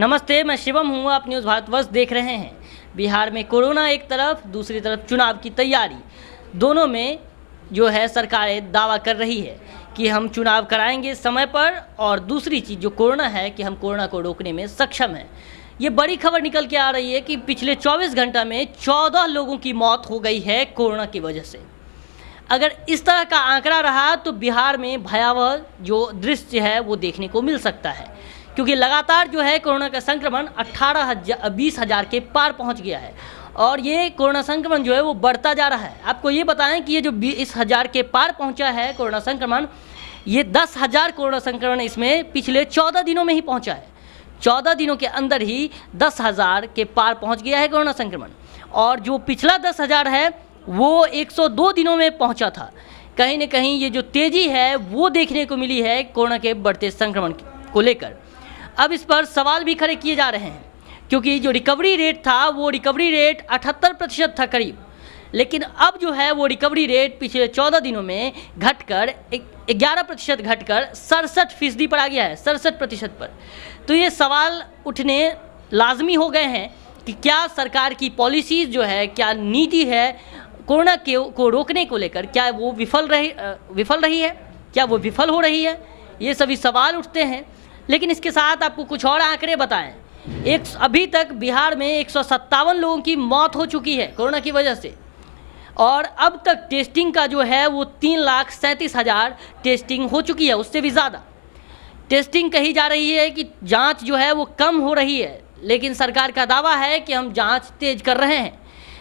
नमस्ते, मैं शिवम हूँ। आप न्यूज़ भारतवर्ष देख रहे हैं। बिहार में कोरोना एक तरफ, दूसरी तरफ चुनाव की तैयारी, दोनों में जो है सरकारें दावा कर रही है कि हम चुनाव कराएंगे समय पर, और दूसरी चीज़ जो कोरोना है कि हम कोरोना को रोकने में सक्षम हैं। ये बड़ी खबर निकल के आ रही है कि पिछले 24 घंटा में 14 लोगों की मौत हो गई है कोरोना की वजह से। अगर इस तरह का आंकड़ा रहा तो बिहार में भयावह जो दृश्य है वो देखने को मिल सकता है, क्योंकि लगातार जो है कोरोना का संक्रमण 20,000 के पार पहुंच गया है और ये कोरोना संक्रमण जो है वो बढ़ता जा रहा है। आपको ये बताएं कि ये जो 20,000 के पार पहुंचा है कोरोना संक्रमण, ये 10,000 कोरोना संक्रमण इसमें पिछले 14 दिनों में ही पहुंचा है। 14 दिनों के अंदर ही 10,000 के पार पहुँच गया है कोरोना संक्रमण, और जो पिछला 10,000 है वो 102 दिनों में पहुंचा था। कहीं ना कहीं ये जो तेज़ी है वो देखने को मिली है कोरोना के बढ़ते संक्रमण को लेकर। अब इस पर सवाल भी खड़े किए जा रहे हैं, क्योंकि जो रिकवरी रेट था वो रिकवरी रेट 78% था करीब, लेकिन अब जो है वो रिकवरी रेट पिछले 14 दिनों में घटकर 11% घटकर 67% पर आ गया है, 67% पर। तो ये सवाल उठने लाजमी हो गए हैं कि क्या सरकार की पॉलिसीज़ जो है, क्या नीति है कोरोना को रोकने को लेकर, क्या वो विफल रही है, क्या वो विफल हो रही है, ये सभी सवाल उठते हैं। लेकिन इसके साथ आपको कुछ और आंकड़े बताएं। अभी तक बिहार में 157 लोगों की मौत हो चुकी है कोरोना की वजह से, और अब तक टेस्टिंग का जो है वो 3,37,000 टेस्टिंग हो चुकी है, उससे भी ज़्यादा टेस्टिंग कही जा रही है कि जांच जो है वो कम हो रही है, लेकिन सरकार का दावा है कि हम जांच तेज कर रहे हैं।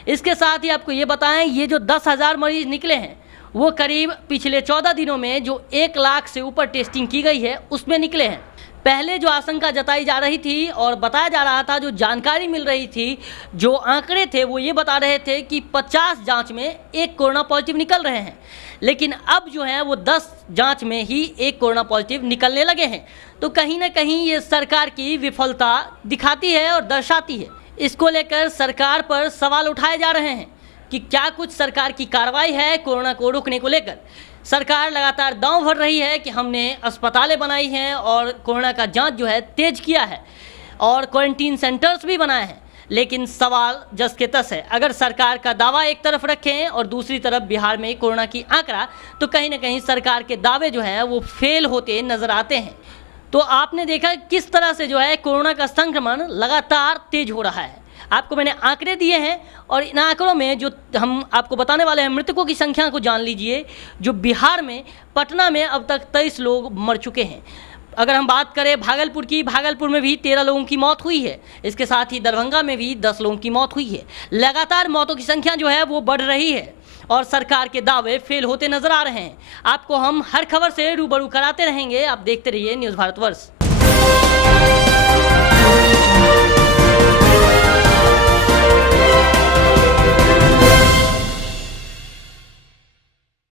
इसके साथ ही आपको ये बताएं, ये जो 10,000 मरीज निकले हैं वो करीब पिछले 14 दिनों में जो 1 लाख से ऊपर टेस्टिंग की गई है उसमें निकले हैं। पहले जो आशंका जताई जा रही थी और बताया जा रहा था, जो जानकारी मिल रही थी, जो आंकड़े थे वो ये बता रहे थे कि 50 जांच में 1 कोरोना पॉजिटिव निकल रहे हैं, लेकिन अब जो है वो 10 जांच में ही 1 कोरोना पॉजिटिव निकलने लगे हैं। तो कहीं ना कहीं ये सरकार की विफलता दिखाती है और दर्शाती है। इसको लेकर सरकार पर सवाल उठाए जा रहे हैं कि क्या कुछ सरकार की कार्रवाई है कोरोना को रोकने को लेकर। सरकार लगातार दांव भर रही है कि हमने अस्पतालें बनाई हैं और कोरोना का जांच जो है तेज किया है और क्वारंटीन सेंटर्स भी बनाए हैं, लेकिन सवाल जस के तस है। अगर सरकार का दावा एक तरफ रखें और दूसरी तरफ बिहार में कोरोना की आंकड़ा, तो कहीं ना कहीं सरकार के दावे जो हैं वो फेल होते नजर आते हैं। तो आपने देखा किस तरह से जो है कोरोना का संक्रमण लगातार तेज हो रहा है। आपको मैंने आंकड़े दिए हैं और इन आंकड़ों में जो हम आपको बताने वाले हैं, मृतकों की संख्या को जान लीजिए। जो बिहार में पटना में अब तक 23 लोग मर चुके हैं। अगर हम बात करें भागलपुर की, भागलपुर में भी 13 लोगों की मौत हुई है। इसके साथ ही दरभंगा में भी 10 लोगों की मौत हुई है। लगातार मौतों की संख्या जो है वो बढ़ रही है और सरकार के दावे फेल होते नजर आ रहे हैं। आपको हम हर खबर से रूबरू कराते रहेंगे। आप देखते रहिए न्यूज़ भारतवर्ष।